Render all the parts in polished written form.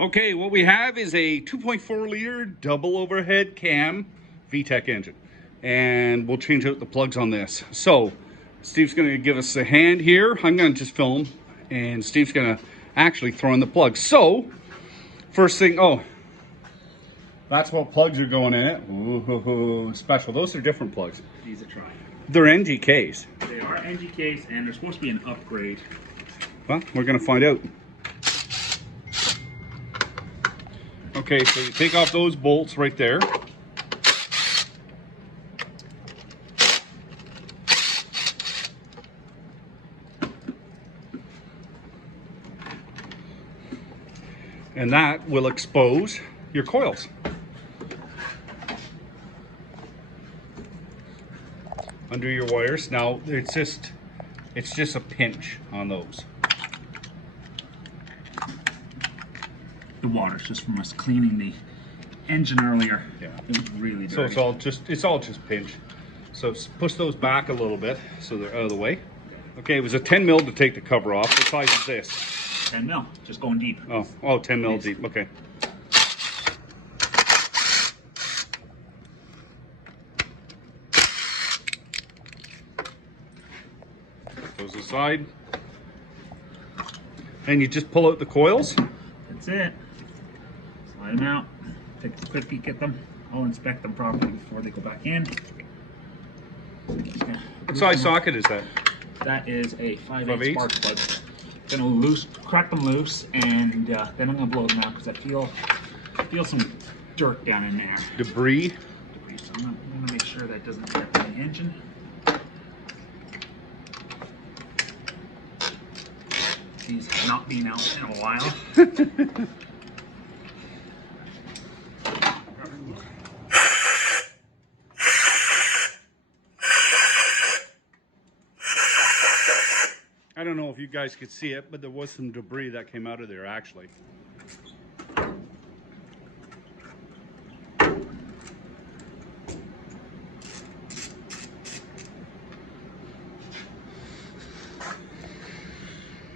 Okay, what we have is a 2.4 liter double overhead cam VTEC engine, and we'll change out the plugs on this. So Steve's going to give us a hand here. I'm going to just film, and Steve's going to actually throw in the plugs. So first thing, oh, that's what plugs are going in it. Ooh, special. Those are different plugs. These are try. They're NGKs. They are NGKs, and they're supposed to be an upgrade. Well, we're going to find out. Okay, so you take off those bolts right there. And that will expose your coils. Under your wires. Now it's just a pinch on those. The water's just from us cleaning the engine earlier. Yeah. It was really dirty. So it's all just pinch. So push those back a little bit so they're out of the way. Okay, it was a 10 mil to take the cover off. What size is this? 10 mil, just going deep. Oh, 10 mil deep. Okay. Goes aside. And you just pull out the coils. That's it. Slide them out. Take a quick peek at them. I'll inspect them properly before they go back in. What size socket is that? That is a 5/8 5/8? spark plug. Gonna crack them loose, and then I'm gonna blow them out because I feel some dirt down in there. Debris. So I'm gonna make sure that doesn't get the engine. These have not been out in a while. I don't know if you guys could see it, but there was some debris that came out of there actually.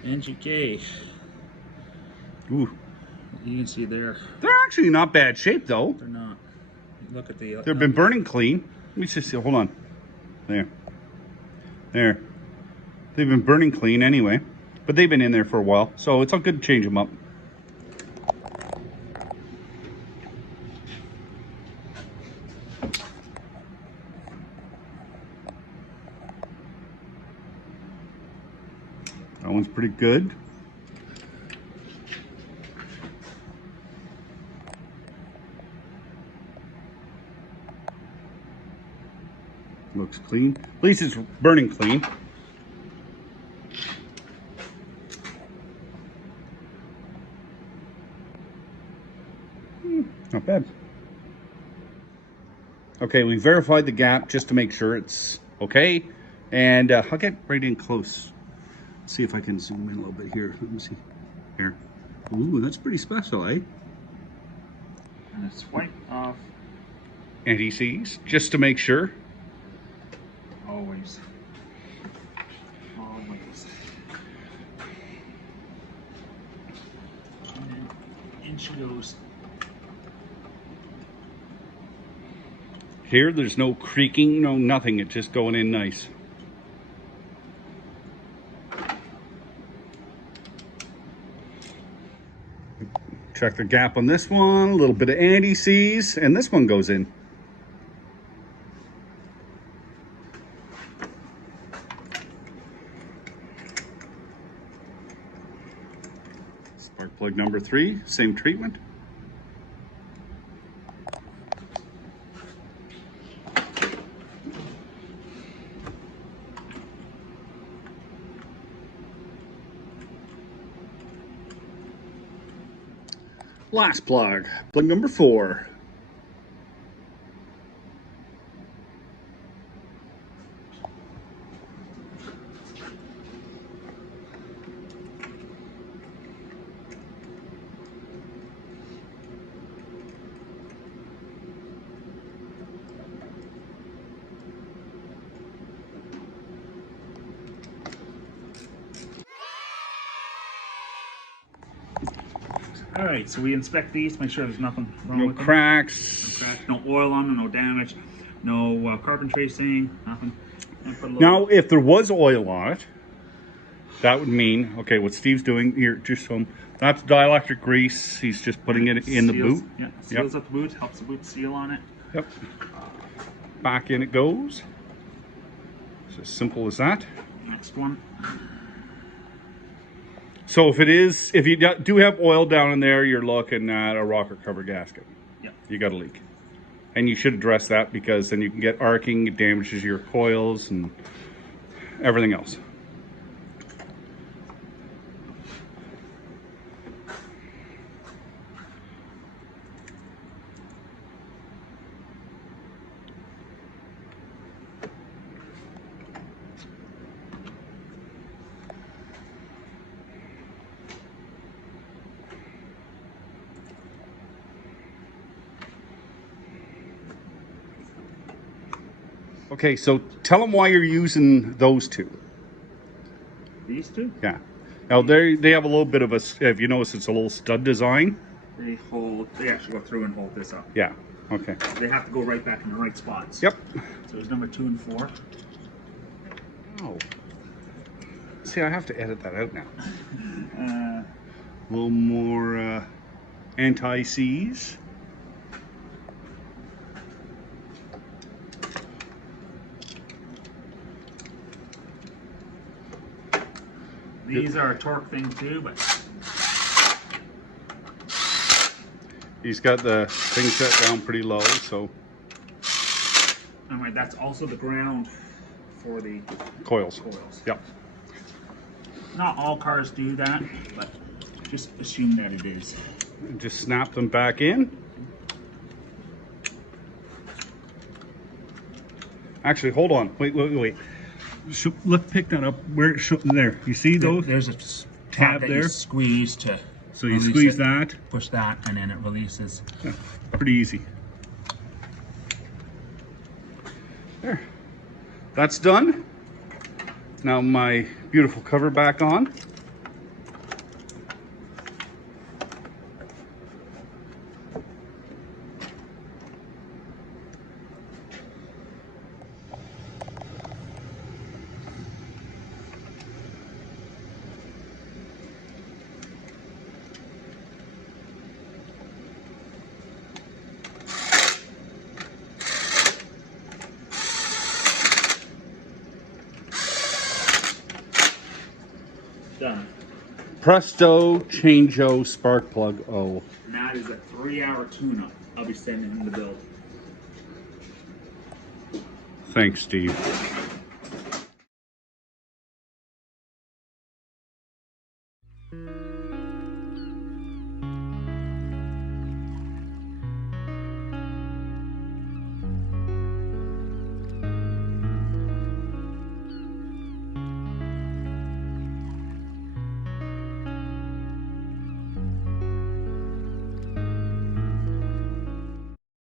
NGK. Ooh. You can see they're Actually not bad shape though. They're not. Look at the. They've been burning clean. Let me just see. Hold on. There. They've been burning clean anyway, but they've been in there for a while, so it's all good to change them up. That one's pretty good. Looks clean. At least it's burning clean. Not bad. Okay, we verified the gap just to make sure it's okay. And I'll get right in close. See if I can zoom in a little bit here. Let me see. Here. Ooh, that's pretty special, eh? And it's white off. Anti-seize, just to make sure. Always. Always. And then in she goes. Here, there's no creaking, no nothing. It's just going in nice. Check the gap on this one. A little bit of anti-seize, and this one goes in. Spark plug number 3, same treatment. Last plug number 4. All right, so we inspect these, make sure there's nothing wrong No with cracks. them. No oil on them, no damage, no carbon tracing, nothing. And put a little Now, if there was oil on it, that would mean, okay, what Steve's doing here, just so that's dielectric grease. He's just putting it in the boot. Yeah, seals up the boot, helps the boot seal on it. Yep. Back in it goes. It's as simple as that. Next one. So if you do have oil down in there, you're looking at a rocker cover gasket. Yep. You got a leak. And you should address that because then you can get arcing, it damages your coils and everything else. Okay, so tell them why you're using those two. These two? Yeah. Now they have a little bit of a, if you notice, it's a little stud design. They actually go through and hold this up. Yeah. Okay. They have to go right back in the right spots. Yep. So there's number 2 and 4. Oh. See, I have to edit that out now. A little more anti-seize. These are a torque thing too, but He's got the thing set down pretty low, so anyway, that's also the ground for the coils. coils. Yep. Not all cars do that, but just assume that it is. And just snap them back in. Actually, hold on. Wait. Let's pick that up. Where? There. You see those? There's a tab that there. you squeeze to. So you squeeze that. Push that, and then it releases. Yeah, pretty easy. There. That's done. Now my beautiful cover back on. Done. Presto Changeo Spark Plug O. And that is a 3-hour tune-up. I'll be sending him the bill. Thanks, Steve.